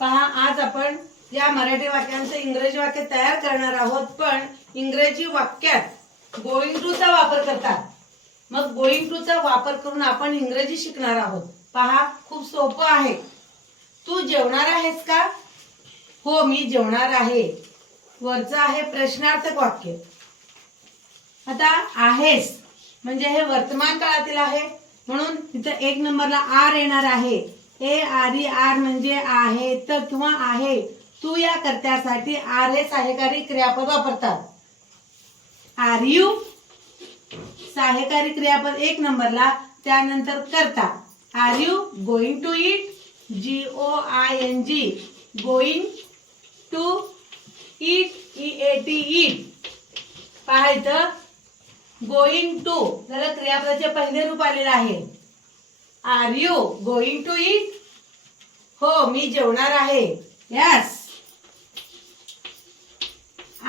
पहा आज आपण या मराठी वाक्यांचं इंग्रजी वाक्य तयार करणार आहोत पण इंग्रजी वाक्यात गोईंग टू चा वापर करतात. मग गोईंग टू चा वापर करून आपण इंग्रजी शिकणार आहोत. पहा खूप सोपं आहे. तू जेवणार आहेस का? हो मी जेवणार आहे. वरचं आहे प्रश्नार्थक वाक्य. आता आहेस म्हणजे हे वर्तमान काळातील आहे म्हणून तिथं एक नंबरला आर येणार आहे. ए आर ई आर म्हणजे आहे तर किंवा आहे. तू या कर्त्यासाठी आर हे सहाय्यकारी क्रियापद वापरतात. आर यू सहाय्यकारी क्रियापद एक नंबरला त्यानंतर करता. Are you going to eat. G O I N G. Going to eat. E A T eat. पाहायचं. Going to. जरा क्रियापदाचे पहिले रूप आलेलं आहे. Are you going to eat हो मी जेवणार आहे. Yes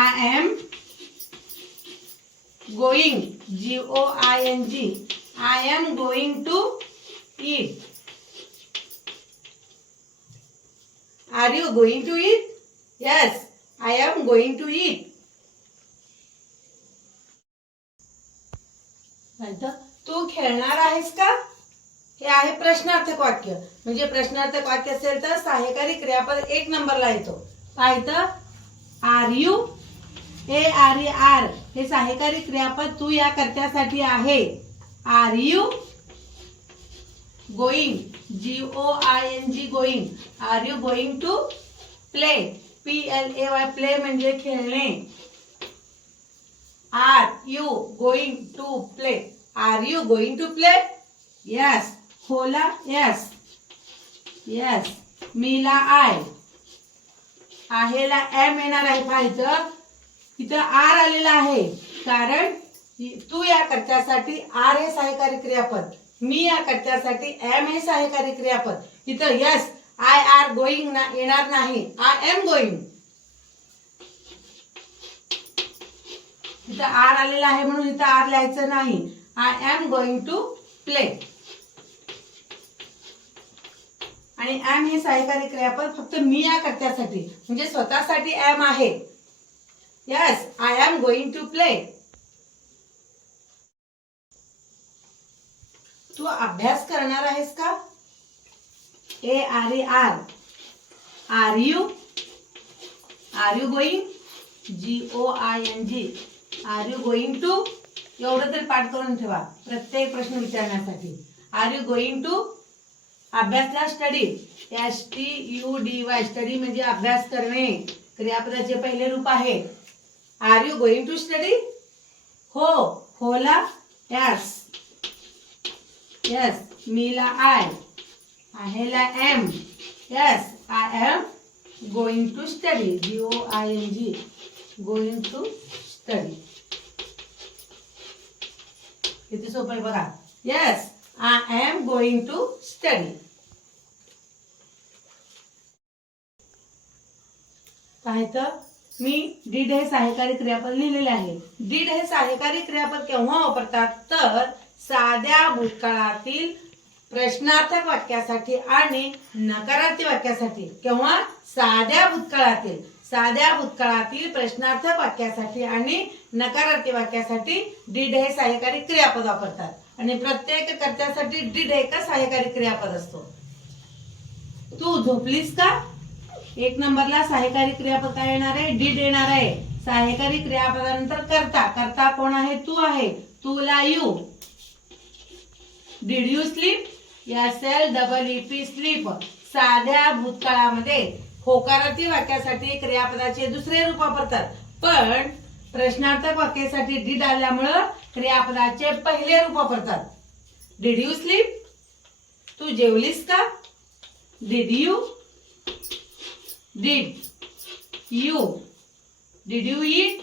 I am going G O I N G I am going to eat are you going to eat yes I am going to eat म्हणतं, तू खेळणार आहेस का? हे आहे प्रश्नार्थक वाक्य. म्हणजे प्रश्नार्थक वाक्य असेल तर सहाय्यकारी क्रियापद एक नंबरला येतो. तर are you A R E are. हे सहाय्यकारी क्रियापद तू या कर्त्यासाठी आहे. Are you going G O I N G going are you going to play. P L A Y play म्हणजे खेळणे. Are you going to play. Are you going to play. Yes. Hola yes yes मीला I आहेला am येणार आहे पाहायचं इथं. Are आलेला आहे. कारण तू या कर्त्यासाठी आर ए सहाय्यकारी क्रियापद मी या कर्त्यासाठी एम ए सहाय्यकारी क्रियापद इथं यस आय आर गोईंग येणार नाही. आय एम गोईंग इथं आर आलेला आहे म्हणून इथं आर लिहायचं नाही. I am going to play आणि ॲम हे सहाय्यकारी क्रियापद फक्त मी या कर्त्यासाठी म्हणजे स्वतःसाठी ॲम आहे. Yes I am going to play तू अभ्यास करणार आहेस का? A R A R are you are you going G O I N G are you going to एवढं तरी पाठ करून ठेवा प्रत्येक प्रश्न विचारण्यासाठी. आर यू गोईंग टू अभ्यासला study S T U D Y study म्हणजे अभ्यास करणे. क्रियापदाचे पहिले रूप आहे. Are you going to study हो. होला. यस यस मीला I आहेला am yes I am going to study G O I N G going to study किती सोपं आहे बघा. Yes I am going to study पाहायचं मी डीड हे सहाय्यकारी क्रियापद लिहिलेले आहे. डीड हे सहाय्यकारी क्रियापद केव्हा वापरतात? तर साध्या भूतकाळातील प्रश्नार्थक वाक्यासाठी आणि नकारात्मक वाक्यासाठी. केव्हा? साध्या भूतकाळातील. साध्या भूतकाळातील प्रश्नार्थक वाक्यासाठी आणि नकारात्मक वाक्यासाठी डीड हे सहाय्यकारी क्रियापद वापरतात. आणि प्रत्येक कर्त्यासाठी डीड एकच का सहाय्यकारी क्रियापद असतो. तू झोपलीस का? एक नंबरला सहाय्यकारी क्रियापद काय येणार आहे? डीड येणार आहे. सहाय्यकारी क्रियापदानंतर करता. करता कोण आहे? तू आहे. तुला you. Did you sleep S L double E P sleep साध्या भूतकाळामध्ये होकारातील वाक्यासाठी क्रियापदाचे दुसरे रूप वापरतात पण प्रश्नार्थक वाक्यासाठी डीड आल्यामुळं क्रियापदाचे पहिले रूप वापरतात. डीड यू स्लीप तू जेवलीस का? Did you did you did you eat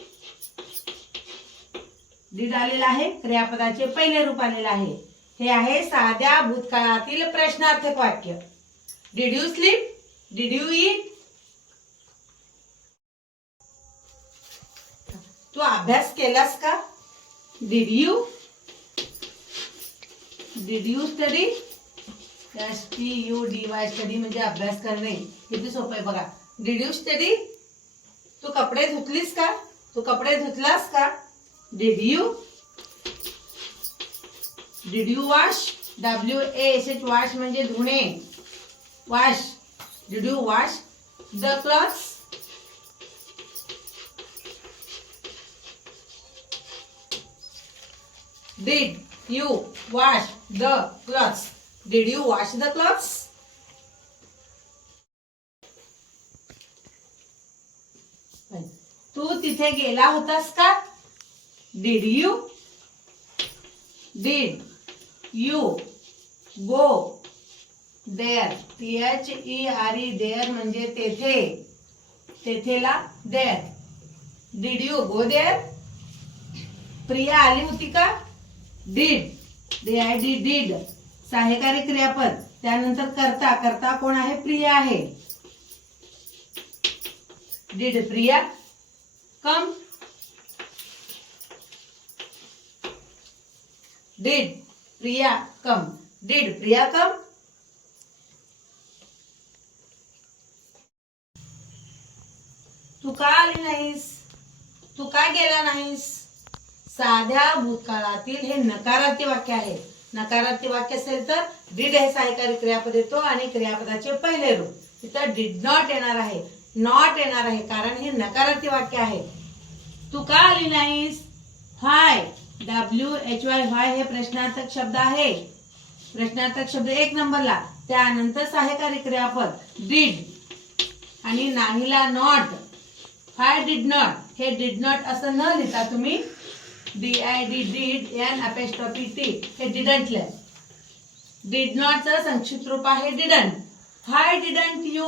did आलेलं आहे. क्रियापदाचे पहिले रूप आलेलं आहे. हे आहे साध्या भूतकाळातील प्रश्नार्थक वाक्य. Did you sleep did you eat तू अभ्यास केलास का? Did you did you study S T U D Y study म्हणजे अभ्यास करणे. किती सोपं आहे बघा. डिड यू स्टडी तू कपडे धुतलीस का? तू कपडे धुतलास का? Did you did you wash W A S H wash म्हणजे धुणे. Wash did you wash the clothes Did you wash the clothes? Did you wash the clothes? तू तिथे गेला होतास का? Did you did you go there T H E R E there म्हणजे तेथे. तेथेला there did you go there Priya आली होती का? Did D I D did सहाय्यकारी क्रियापद. त्यानंतर करता करता कोण आहे? प्रिया आहे. Did Priya come did Priya come did Priya come तू का आली नाहीस? तू का गेला नाहीस? साध्या भूतकाळातील हे नकारार्थी वाक्य आहे. नकारार्थी वाक्य असेल तर डिड हे सहाय्यकारी क्रियापद येतो आणि क्रियापदाचे पहिले रूप. तिथं डिड नॉट येणार आहे. नॉट येणार आहे कारण हे नकारार्थी वाक्य आहे. तू का आली नाहीस? Why W H Y why हे प्रश्नार्थक शब्द आहे. प्रश्नार्थक शब्द एक नंबरला. त्यानंतर सहाय्यकारी क्रियापद डिड आणि नाहीला नॉट हाय डिड नॉट हे डिड नॉट असं न लिहिता तुम्ही D I D did N apostrophe T हे डिडंट लिहा डिड नॉटचं संक्षिप्त रूप आहे didn't why didn't you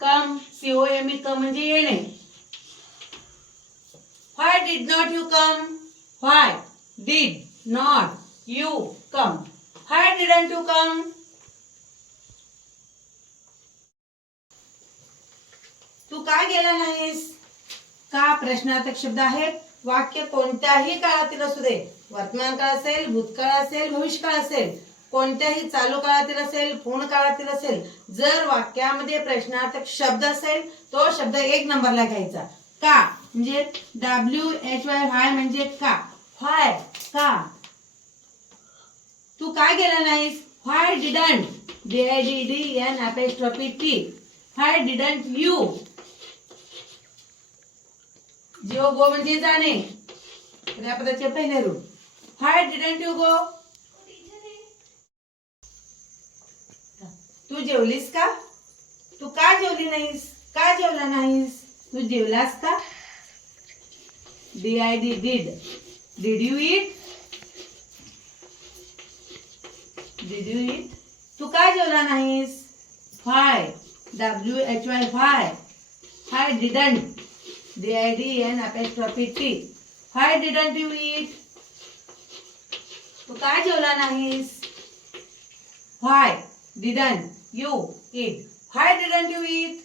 come C O M E come म्हणजे येणे. Why did not you come why did not you come why didn't you come तू काय गेला नाहीस? का प्रश्नार्थक शब्द आहेत? वाक्य कोणत्याही काळातील असू दे. वर्तमान काळ असेल भूतकाळ असेल भविष्यकाळ असेल कोणत्याही चालू काळातील असेल पूर्ण काळातील असेल जर वाक्यामध्ये प्रश्नार्थक शब्द असेल तो शब्द एक नंबरला घ्यायचा. का? म्हणजे डब्ल्यू एच वाय व्हाय म्हणजे का? व्हाय का? तू काय गेला नाहीस? Why didn't D I D D N apostrophe T why didn't you G O go म्हणजे जाणे. क्रियापदाचे पहिले रूप. हाय डिडंट यू गो तू जेवलीस का? तू का जेवली नाहीस? का जेवला नाहीस? तू जेवलास का? D I D did did you eat did you eat तू का जेवला नाहीस? Why W H Y why why didn't D I D N apostrophe T. Why didn't you eat? तू काय जेवला नाहीस Why didn't you eat? Why didn't you eat?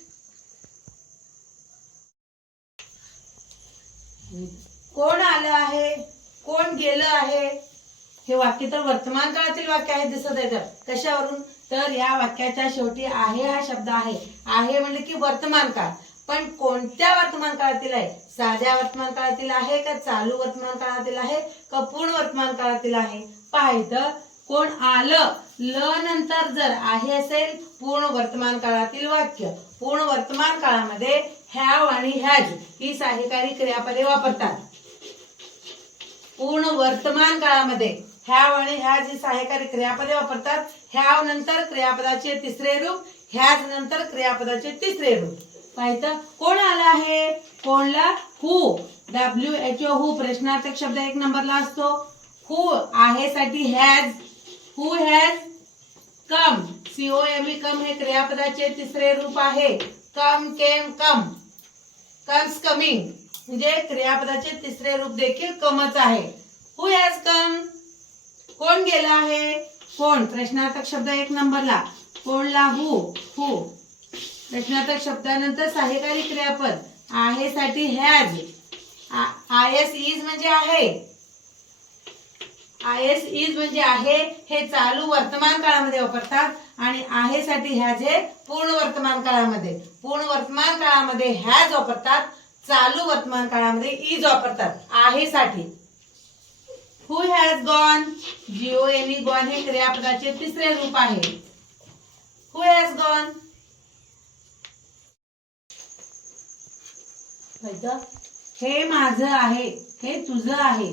कोण आलं आहे कोण गेलं आहे हे वाक्य तर वर्तमान काळातील वाक्य आहे दिसत आहे तर कशावरून तर या वाक्याच्या शेवटी आहे हा शब्द आहे आहे म्हणजे की वर्तमान काळ पण कोणत्या वर्तमान काळातील आहे? साध्या वर्तमान काळातील आहे का चालू वर्तमान काळातील आहे का पूर्ण वर्तमान काळातील आहे? पाहायचं कोण आलं ल नंतर जर आहे असेल पूर्ण वर्तमान काळातील वाक्य. पूर्ण वर्तमान काळामध्ये हॅव आणि हॅज ही सहाय्यकारी क्रियापदे वापरतात. पूर्ण वर्तमान काळामध्ये हॅव आणि हॅज ही सहाय्यकारी क्रियापदे वापरतात. हॅव नंतर क्रियापदाचे तिसरे रूप हॅज नंतर क्रियापदाचे तिसरे रूप. पाहिजे. कोण आला आहे? कोणला? हु डब्ल्यू एच ओ हु प्रश्नार्थक शब्द एक नंबरला असतो. हु आहे साठी has who has come C O M E come हे क्रियापदाचे तिसरे रूप आहे. कम केम कम कम्स कमिंग म्हणजे क्रियापदाचे तिसरे रूप देखील कमच आहे. हु हॅज कम कोण गेला आहे? कोण? प्रश्नार्थक शब्द एक नंबरला. कोणला? हु हु प्रश्नार्थक शब्दानंतर सहाय्यकारी क्रियापद. आहे साठी हॅज आय एस इज म्हणजे आहे. आय एस इज म्हणजे आहे हे चालू वर्तमान काळामध्ये वापरतात. आणि आहे साठी हॅज हे पूर्ण वर्तमान काळामध्ये. पूर्ण वर्तमान काळामध्ये हॅज वापरतात चालू वर्तमान काळामध्ये इज वापरतात. आहे साठी who has gone G O N E gone हे क्रियापदाचे तिसरे रूप आहे. हु हॅज गॉन हे माझं आहे. हे तुझं आहे.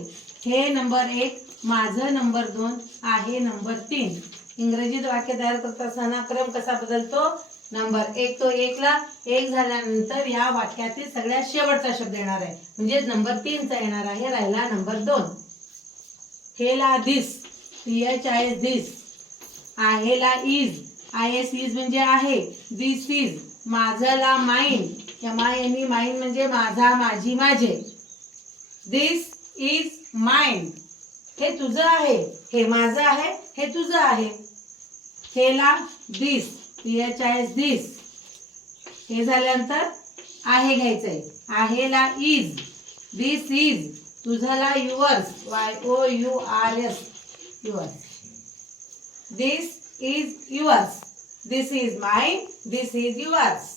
हे नंबर एक माझं नंबर दोन आहे नंबर तीन. इंग्रजीत वाक्य तयार करत असताना क्रम कसा बदलतो? नंबर एक तो एकला एक झाल्यानंतर या वाक्यातील सगळ्यात शेवटचा शब्द येणार आहे. म्हणजे नंबर तीनचा येणार आहे राहिला नंबर दोन. हेला this H I S this आहेला is I S is म्हणजे आहे. This is माझला mine M I N mine म्हणजे माझा माझी माझे दिस इज माइंड हे तुझं आहे. हे माझं आहे. हे तुझं आहे. हेला this H I S this हे झाल्यानंतर आहे घ्यायचंय. आहेला is this is तुझाला yours Y O U R S yours this is yours this is my this is yours